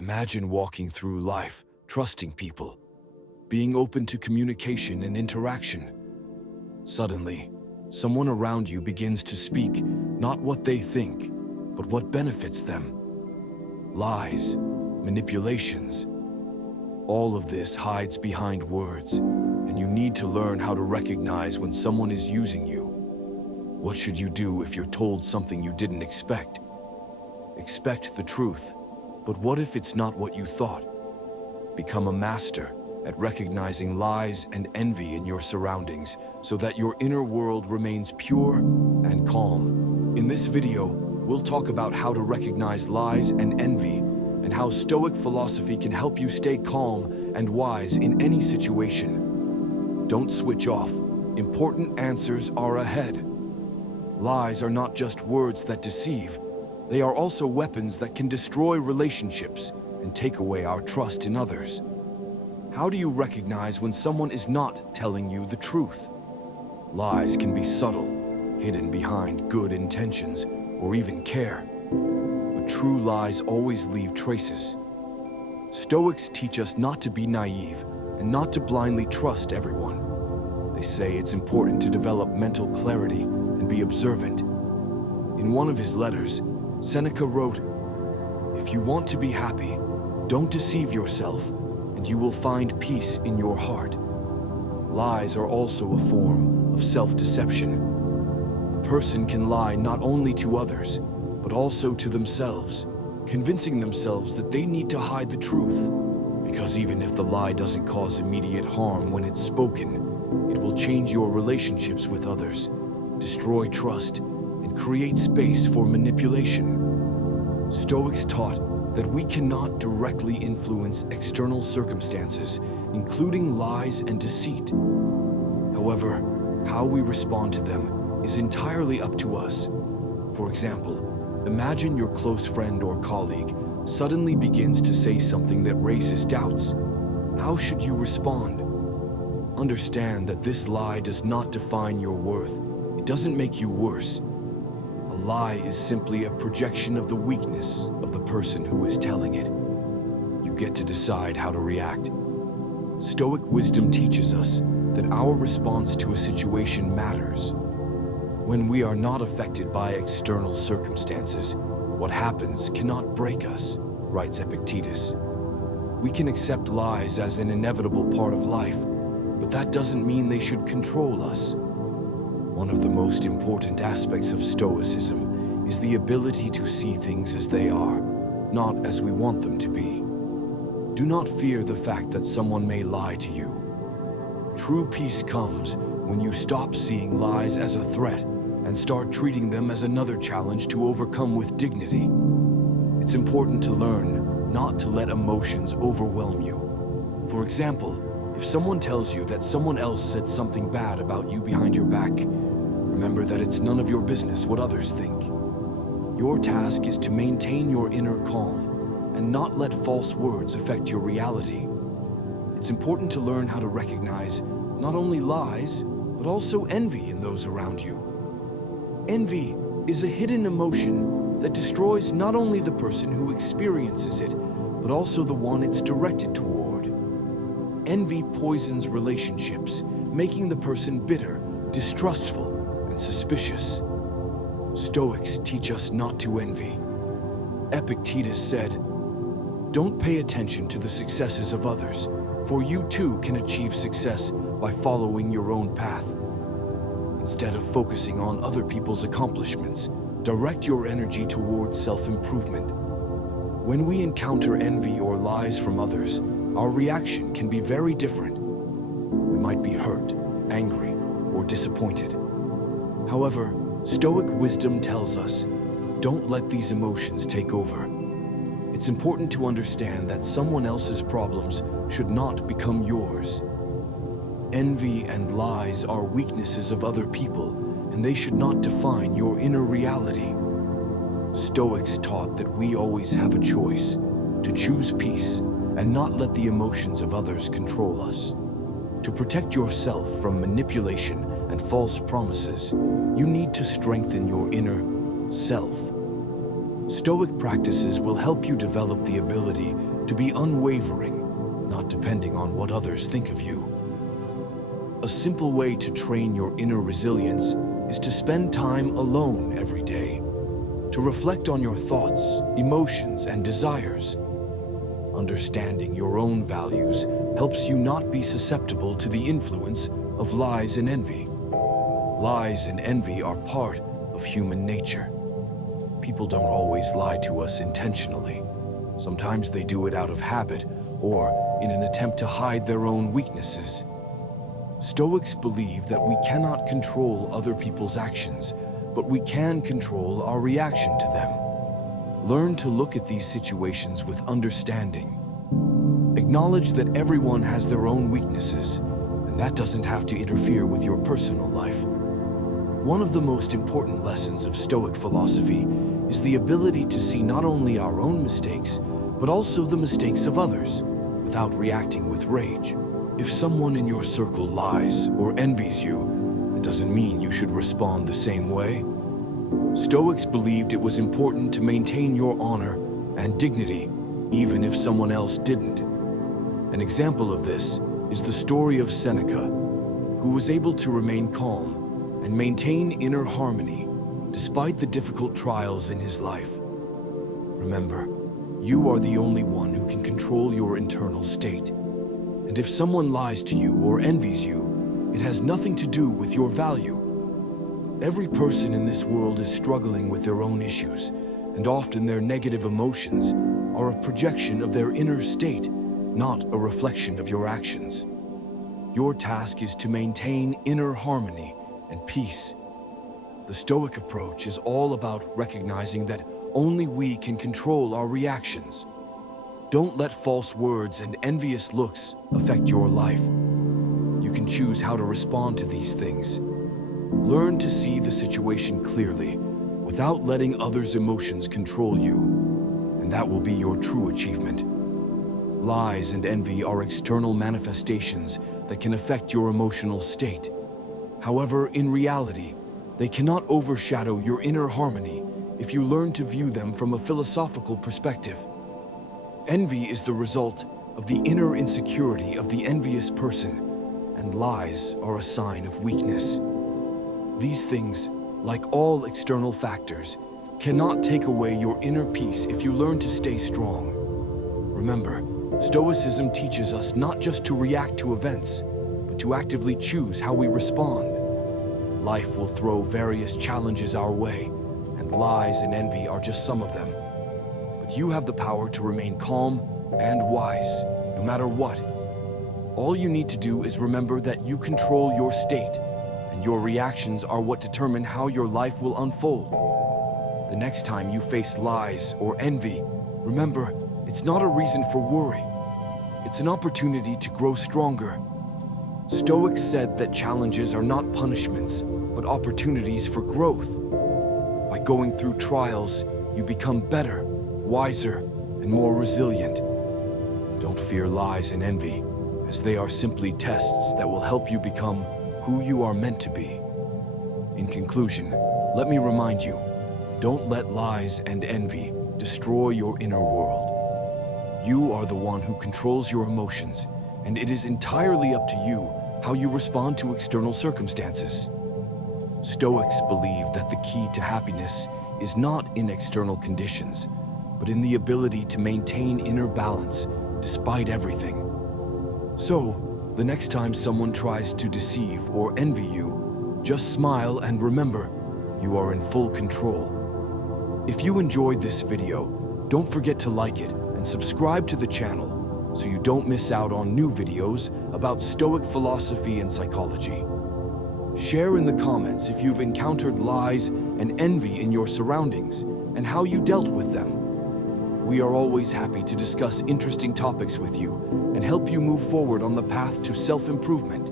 Imagine walking through life, trusting people, being open to communication and interaction. Suddenly, someone around you begins to speak not what they think, but what benefits them. Lies, manipulations. All of this hides behind words, and you need to learn how to recognize when someone is using you. What should you do if you're told something you didn't expect? Expect the truth, but what if it's not what you thought? Become a master at recognizing lies and envy in your surroundings so that your inner world remains pure and calm. In this video, we'll talk about how to recognize lies and envy and how Stoic philosophy can help you stay calm and wise in any situation. Don't switch off. Important answers are ahead. Lies are not just words that deceive. They are also weapons that can destroy relationships and take away our trust in others. How do you recognize when someone is not telling you the truth? Lies can be subtle, hidden behind good intentions or even care. But true lies always leave traces. Stoics teach us not to be naive and not to blindly trust everyone. They say it's important to develop mental clarity and be observant. In one of his letters, Seneca wrote, "If you want to be happy, don't deceive yourself, and you will find peace in your heart." Lies are also a form of self-deception. A person can lie not only to others, but also to themselves, convincing themselves that they need to hide the truth. Because even if the lie doesn't cause immediate harm when it's spoken, it will change your relationships with others, destroy trust, and create space for manipulation. Stoics taught that we cannot directly influence external circumstances, including lies and deceit. However, how we respond to them is entirely up to us. For example, imagine your close friend or colleague suddenly begins to say something that raises doubts. How should you respond? Understand that this lie does not define your worth. It doesn't make you worse. A lie is simply a projection of the weakness of the person who is telling it. You get to decide how to react. Stoic wisdom teaches us that our response to a situation matters. When we are not affected by external circumstances, what happens cannot break us, writes Epictetus. We can accept lies as an inevitable part of life, but that doesn't mean they should control us. One of the most important aspects of Stoicism is the ability to see things as they are, not as we want them to be. Do not fear the fact that someone may lie to you. True peace comes when you stop seeing lies as a threat and start treating them as another challenge to overcome with dignity. It's important to learn not to let emotions overwhelm you. For example, if someone tells you that someone else said something bad about you behind your back, remember that it's none of your business what others think. Your task is to maintain your inner calm and not let false words affect your reality. It's important to learn how to recognize not only lies, but also envy in those around you. Envy is a hidden emotion that destroys not only the person who experiences it, but also the one it's directed toward. Envy poisons relationships, making the person bitter, distrustful, and suspicious. Stoics teach us not to envy. Epictetus said, "Don't pay attention to the successes of others, for you too can achieve success by following your own path. Instead of focusing on other people's accomplishments, direct your energy towards self-improvement." When we encounter envy or lies from others, our reaction can be very different. We might be hurt, angry, or disappointed. However, Stoic wisdom tells us, don't let these emotions take over. It's important to understand that someone else's problems should not become yours. Envy and lies are weaknesses of other people, and they should not define your inner reality. Stoics taught that we always have a choice to choose peace and not let the emotions of others control us. To protect yourself from manipulation and false promises, you need to strengthen your inner self. Stoic practices will help you develop the ability to be unwavering, not depending on what others think of you. A simple way to train your inner resilience is to spend time alone every day, to reflect on your thoughts, emotions, and desires. Understanding your own values helps you not be susceptible to the influence of lies and envy. Lies and envy are part of human nature. People don't always lie to us intentionally. Sometimes they do it out of habit or in an attempt to hide their own weaknesses. Stoics believe that we cannot control other people's actions, but we can control our reaction to them. Learn to look at these situations with understanding. Acknowledge that everyone has their own weaknesses, and that doesn't have to interfere with your personal life. One of the most important lessons of Stoic philosophy is the ability to see not only our own mistakes, but also the mistakes of others, without reacting with rage. If someone in your circle lies or envies you, it doesn't mean you should respond the same way. Stoics believed it was important to maintain your honor and dignity, even if someone else didn't. An example of this is the story of Seneca, who was able to remain calm and maintain inner harmony despite the difficult trials in his life. Remember, you are the only one who can control your internal state. And if someone lies to you or envies you, it has nothing to do with your value. Every person in this world is struggling with their own issues, and often their negative emotions are a projection of their inner state, not a reflection of your actions. Your task is to maintain inner harmony and peace. The Stoic approach is all about recognizing that only we can control our reactions. Don't let false words and envious looks affect your life. You can choose how to respond to these things. Learn to see the situation clearly, without letting others' emotions control you, and that will be your true achievement. Lies and envy are external manifestations that can affect your emotional state. However, in reality, they cannot overshadow your inner harmony if you learn to view them from a philosophical perspective. Envy is the result of the inner insecurity of the envious person, and lies are a sign of weakness. These things, like all external factors, cannot take away your inner peace if you learn to stay strong. Remember, Stoicism teaches us not just to react to events, but to actively choose how we respond. Life will throw various challenges our way, and lies and envy are just some of them. But you have the power to remain calm and wise, no matter what. All you need to do is remember that you control your state, and your reactions are what determine how your life will unfold. The next time you face lies or envy, remember, it's not a reason for worry. It's an opportunity to grow stronger. Stoics said that challenges are not punishments, but opportunities for growth. By going through trials, you become better, wiser, and more resilient. Don't fear lies and envy, as they are simply tests that will help you become who you are meant to be. In conclusion, let me remind you, don't let lies and envy destroy your inner world. You are the one who controls your emotions, and it is entirely up to you how you respond to external circumstances. Stoics believe that the key to happiness is not in external conditions, but in the ability to maintain inner balance despite everything. So, the next time someone tries to deceive or envy you, just smile and remember, you are in full control. If you enjoyed this video, don't forget to like it and subscribe to the channel so you don't miss out on new videos about Stoic philosophy and psychology. Share in the comments if you've encountered lies and envy in your surroundings and how you dealt with them. We are always happy to discuss interesting topics with you and help you move forward on the path to self-improvement.